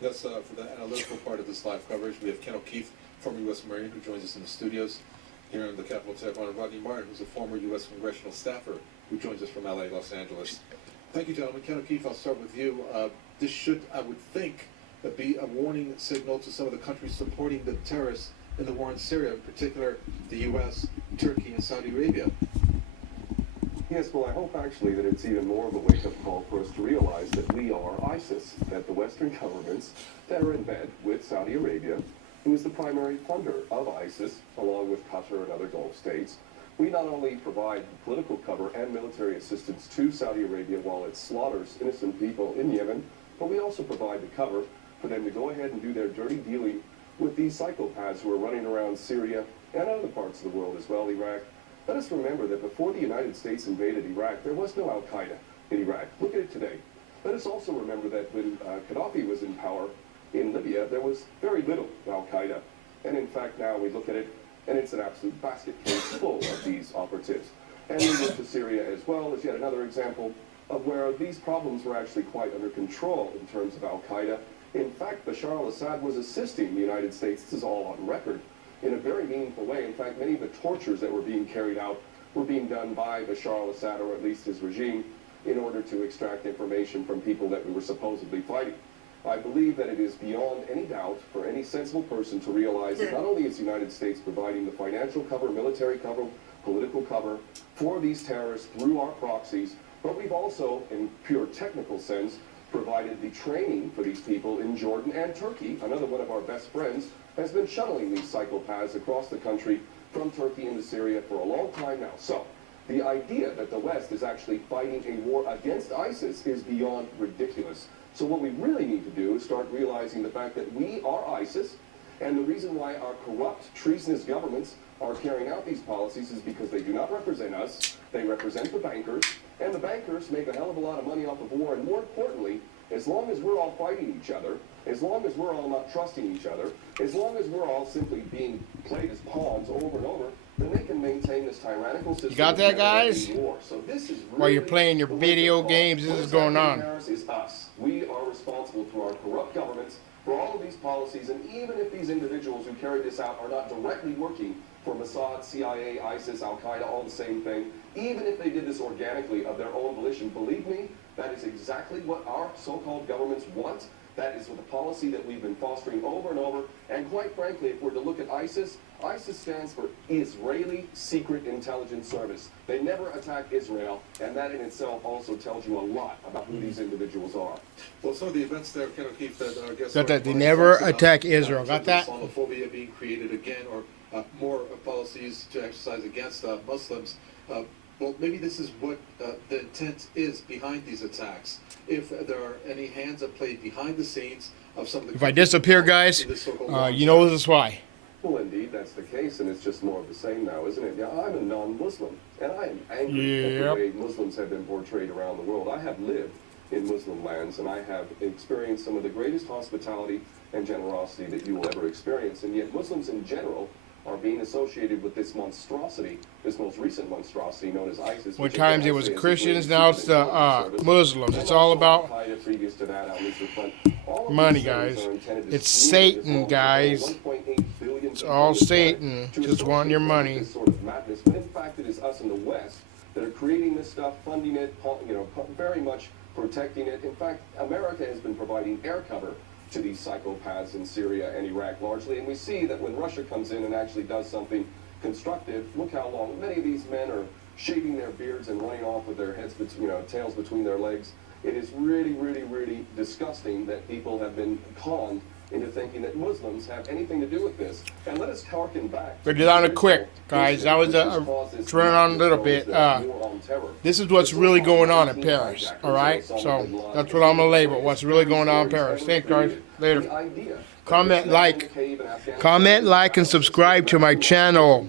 Yes, for the analytical part of this live coverage, we have Ken O'Keefe, former U.S. Marine, who joins us in the studios here in the capital of Tehran, and Rodney Martin, who's a former U.S. congressional staffer, who joins us from L.A., Los Angeles. Thank you, gentlemen. Ken O'Keefe, I'll start with you. This should, I would think, be a warning signal to some of the countries supporting the terrorists in the war in Syria, in particular the U.S., Turkey, and Saudi Arabia. Yes, well, I hope actually that it's even more of a wake-up call for us to realize that we are ISIS, that the Western governments that are in bed with Saudi Arabia, who is the primary funder of ISIS, along with Qatar and other Gulf states, we not only provide political cover and military assistance to Saudi Arabia while it slaughters innocent people in Yemen, but we also provide the cover for them to go ahead and do their dirty dealing with these psychopaths who are running around Syria and other parts of the world as well, Iraq. Let us remember that before the United States invaded Iraq, there was no al-Qaeda in Iraq. Look at it today. Let us also remember that when Gaddafi was in power in Libya, there was very little al-Qaeda. And in fact, now we look at it, and it's an absolute basket case full of these operatives. And we look to Syria as well as yet another example of where these problems were actually quite under control in terms of al-Qaeda. In fact, Bashar al-Assad was assisting the United States, this is all on record, in a very meaningful way. In fact, many of the tortures that were being carried out were being done by Bashar al-Assad, or at least his regime, in order to extract information from people that we were supposedly fighting. I believe that it is beyond any doubt for any sensible person to realize that not only is the United States providing the financial cover, military cover, political cover for these terrorists through our proxies, but we've also, in pure technical sense, provided the training for these people in Jordan and Turkey. Another one of our best friends has been shuttling these psychopaths across the country from Turkey into Syria for a long time now. So the idea that the West is actually fighting a war against ISIS is beyond ridiculous. So what we really need to do is start realizing the fact that we are ISIS, and the reason why our corrupt, treasonous governments are carrying out these policies is because they do not represent us. They represent the bankers, and the bankers make a hell of a lot of money off of war. And more importantly, as long as we're all fighting each other, as long as we're all not trusting each other, as long as we're all simply being played as pawns over and over, then they can maintain this tyrannical system. You got that, guys? So this is really While you're playing your video games, this is going on. Is us. We are responsible through our corrupt governments for all of these policies, and even if these individuals who carried this out are not directly working for Mossad, CIA, ISIS, Al-Qaeda, all the same thing, even if they did this organically of their own volition, believe me, that is exactly what our so-called governments want. That is the policy that we've been fostering over and over. And quite frankly, if we're to look at ISIS, ISIS stands for Israeli Secret Intelligence Service. They never attack Israel, and that in itself also tells you a lot about who these individuals are. Well, some of the events there, Ken O'Keefe, that our guests Got that? They never attack Israel. Got that? Islamophobia being created again, or more policies to exercise against Muslims. Well, maybe this is what the intent is behind these attacks. If there are any hands that played behind the scenes of some of the... If I disappear, guys, you know this is why. Well, indeed, that's the case, and it's just more of the same now, isn't it? Yeah, I'm a non-Muslim, and I am angry at the way Muslims have been portrayed around the world. I have lived in Muslim lands, and I have experienced some of the greatest hospitality and generosity that you will ever experience, and yet Muslims in general are being associated with this monstrosity, this most recent monstrosity known as ISIS. One times it was Christians, now it's the Muslims. It's all about money, guys. It's Satan, guys. It's all Satan, just wanting your money. But in fact, it is us in the West that are creating this stuff, funding it, very much protecting it. In fact, America has been providing air cover to these psychopaths in Syria and Iraq largely, and we see that when Russia comes in and actually does something constructive, look how long many of these men are shaving their beards and running off with their heads, tails between their legs. It is really, really, really disgusting that people have been conned into thinking that Muslims have anything to do with this. And let us harken back. But get on it quick, guys. That was running on a little bit. This is what's really going on in Paris, all right? So that's what I'm going to label, what's really going on in Paris. Thanks, guys. Later. Comment, like, and subscribe to my channel.